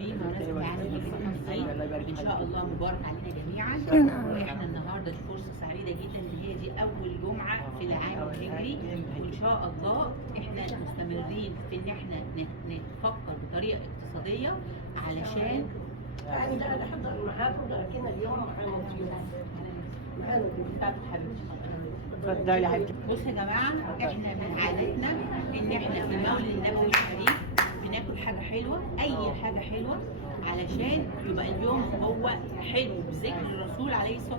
ان شاء الله مبارك علينا جميعا. واحنا النهارده دي فرصه سعيده جدا ان هي دي اول جمعه في العام الهجري، وان شاء الله احنا مستمرين في ان احنا نفكر بطريقه اقتصاديه علشان يعني ده انا احضر معاكم لكن اليوم اتفضلي يا حبيبتي. بصوا يا جماعه، احنا من عادتنا ان احنا في المولد النبوي الشريف بناكل حاجه حلوه، اي حاجه حلوه، علشان يبقى اليوم هو حلو بذكر الرسول عليه الصلاه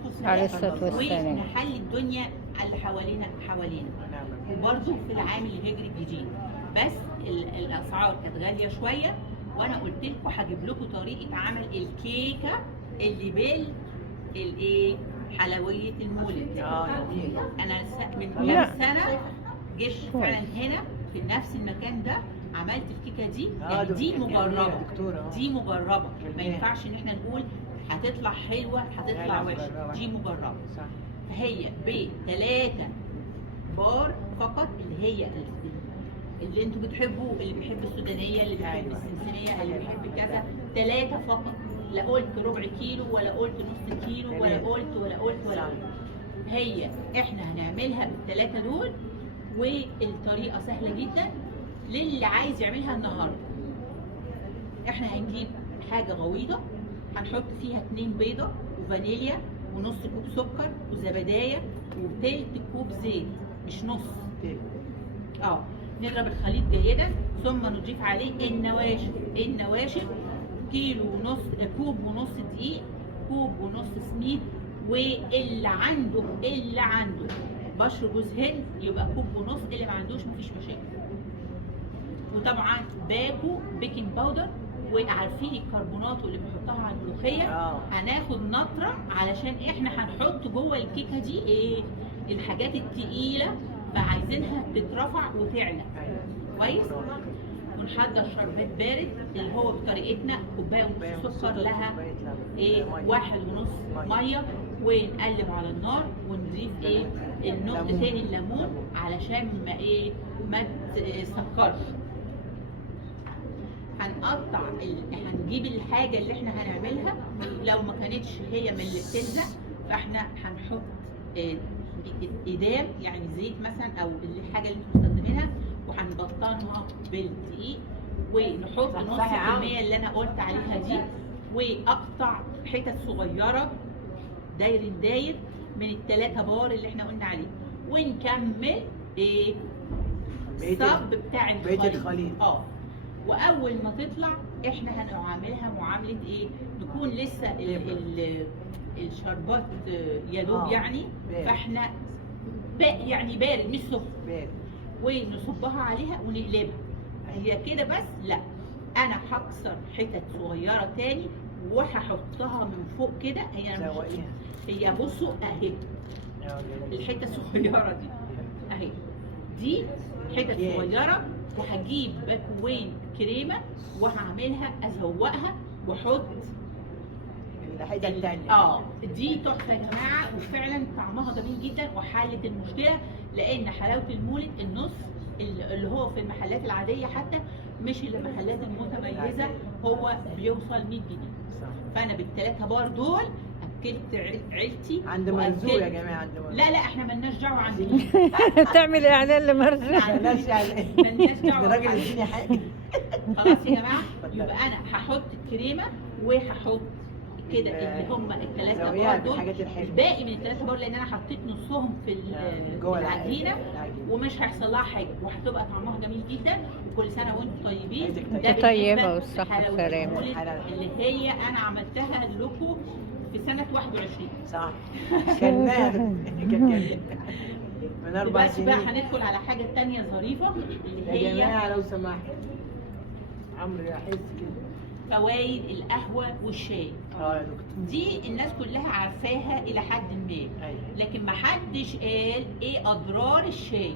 والسلام، ونحل الدنيا اللي حوالينا. وبرده في العام الهجري الجديد، بس الاسعار كانت غاليه شويه، وانا قلت لكم هجيب لكم طريقه عمل الكيكه اللي الايه حلويه المولد. انا من كام سنه جيت فعلا هنا في نفس المكان ده عملت الكيكه دي، يعني دي مجربه، ما ينفعش ان احنا نقول هتطلع حلوه هتطلع وحشه، دي مجربه. هي ب3 بار فقط، اللي هي اللي انتوا بتحبوا، اللي بيحب السودانيه، اللي بيحب السمسميه، اللي بيحب كذا، 3 فقط. لا قلت ربع كيلو ولا قلت نص كيلو ولا قلت. هي احنا هنعملها ب3 دول، والطريقه سهله جدا للي عايز يعملها النهارده. احنا هنجيب حاجه غويطه، هنحط فيها 2 بيضه وفانيليا ونص كوب سكر وزبدايه وتلت كوب زيت، مش نص. نضرب الخليط جيدا، ثم نضيف عليه النواشف كوب ونص دقيق، كوب ونص سميد، واللي عنده بشر جوز هند يبقى كوب ونص، اللي ما عندوش مفيش مشاكل. وطبعا بيكنج باودر، وعارفين الكربونات اللي بنحطها على الملوخيه. هناخد نطره علشان احنا هنحط جوه الكيكه دي الحاجات التقيله، فعايزينها تترفع وتعلى كويس. ونحضر شربات بارد اللي هو بطريقتنا، كوبايه ونص سكر لها 1.5 ميه، ونقلب على النار ونضيف نقطتين الليمون علشان ما تسكرش. هنقطع هنجيب الحاجه اللي احنا هنعملها، لو ما كانتش هي من اللي بتلزق فاحنا هنحط إدام، يعني زيت مثلا او الحاجه اللي انتم مستخدمينها، وهنبطنها بالدقيق، ونحط نص الكميه اللي انا قلت عليها دي، واقطع حتت صغيره داير من ال3 بار اللي احنا قلنا عليه، ونكمل الصب بتاع الخليط. واول ما تطلع احنا هنعملها معامله نكون لسه الشربات يا دوب يعني، فاحنا يعني بارد مش سخن، ونصبها عليها ونقلبها. هي كده بس؟ لا، انا هكسر حتت صغيره تاني وهحطها من فوق كده. هي بصوا اهي الحته الصغيره دي اهي، دي حتت صغيره، وهجيب باكوين كريمه وهعملها ازوقها واحط الحته الثانيه. دي تحفه يا جماعه، وفعلا طعمها جميل جدا وحلت المشكله، لان حلاوه المولد النص اللي هو في المحلات العاديه حتى، مش المحلات المتميزه، هو بيوصل 100 جنيه. فانا ب3 بار دول اكلت عيلتي. عند مرزوق يا جماعه، عند مرزوق. لا احنا مالناش دعوه عندنا. تعمل اعلان لمرزوق؟ مالناش دعوه. الراجل يديني حاجه. خلاص يا جماعه، يبقى انا هحط الكريمه وهحط كده اللي هم ال3 بار دول، الباقي من ال3 بار لان انا حطيت نصهم في العجينه، ومش هيحصل لها حاجه، وهتبقى طعمها جميل جدا. وكل سنه وانتم طيبين. ده طيبه والصحه والسلامه، اللي هي انا عملتها لكم في سنه 21. صح. كلناها من 4 سنين. بقى هندخل على حاجه ثانيه ظريفه اللي هي يا جماعه لو سمحت عمرو يحس كده فوائد القهوه والشاي. يا دكتور، دي الناس كلها عارفاها الى حد ما، لكن ما حدش قال ايه اضرار الشاي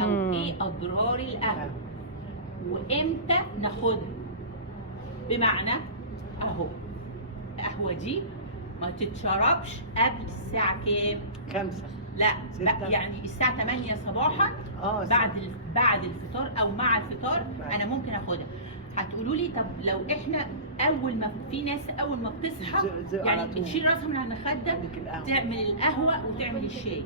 او ايه اضرار القهوه وامتى ناخدها. بمعنى اهو القهوه دي ما تتشربش قبل الساعه كام؟ 5. لا يعني الساعه 8 صباحا، بعد الفطار او مع الفطار انا ممكن اخدها. هتقولوا لي طب لو احنا اول ما في ناس اول ما بتصحى على يعني طول. تشيل راسها من على المخده عندك القهوة. تعمل القهوه وتعمل الشاي.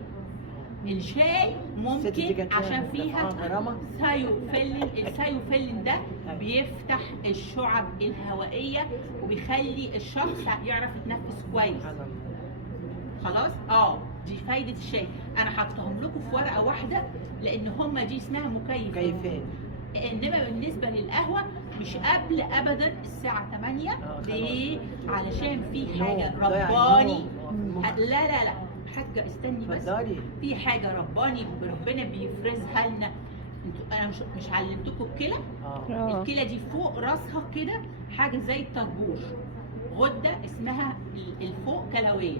الشاي الست دي ممكن كانت عشان فيها دفعها غرامة؟ سايوفيلين. السايوفيلين ده بيفتح الشعب الهوائيه وبيخلي الشخص يعرف يتنفس كويس. سبحان الله. خلاص دي فايده الشاي. انا حطهم لكم في ورقه واحده لان هما دي اسمها مكيف. كيفين. انما بالنسبه للقهوه مش قبل ابدا الساعه 8. خلاص. ليه؟ علشان في حاجه نوم، ضيع رباني. النوم. لا حاجه استني بس. اتفضلي. في حاجه رباني ربنا بيفرزها لنا. انا مش علمتكم الكلى. الكلى دي فوق راسها كده حاجه زي الطربوش، غده اسمها الفوق كلويه.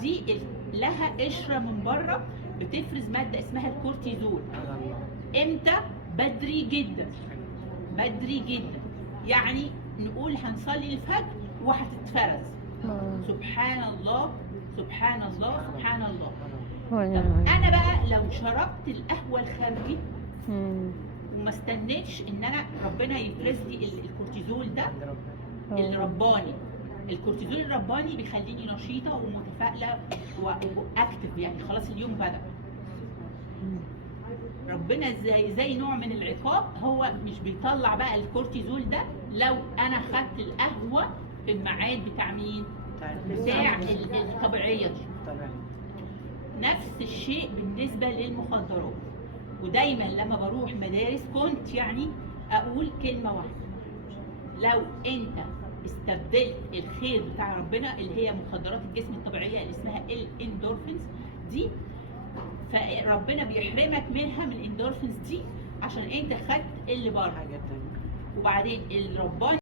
دي لها قشره من بره بتفرز ماده اسمها الكورتيزول. سبحان الله. امتى؟ بدري جدا. بدري جدا يعني نقول هنصلي الفجر وهتتفرز. سبحان الله سبحان الله سبحان الله. انا بقى لو شربت القهوه الخارجي وما استنيتش ان انا ربنا يفرز لي الكورتيزول ده عند ربنا. الرباني. الكورتيزول الرباني بيخليني نشيطه ومتفائله واكتف، يعني خلاص اليوم بدأ. ربنا زي نوع من العقاب، هو مش بيطلع بقى الكورتيزول ده لو انا خدت القهوه في الميعاد بتاع مين؟ بتاع الطبيعيه دي. طبعا. نفس الشيء بالنسبه للمخدرات. ودايما لما بروح مدارس كنت يعني اقول كلمه واحده: لو انت استبدلت الخير بتاع ربنا اللي هي مخدرات الجسم الطبيعيه اللي اسمها الاندورفينز دي، فربنا بيحرمك منها من الاندورفينز دي عشان انت خدت اللي بره. حاجة تانية. وبعدين الرباني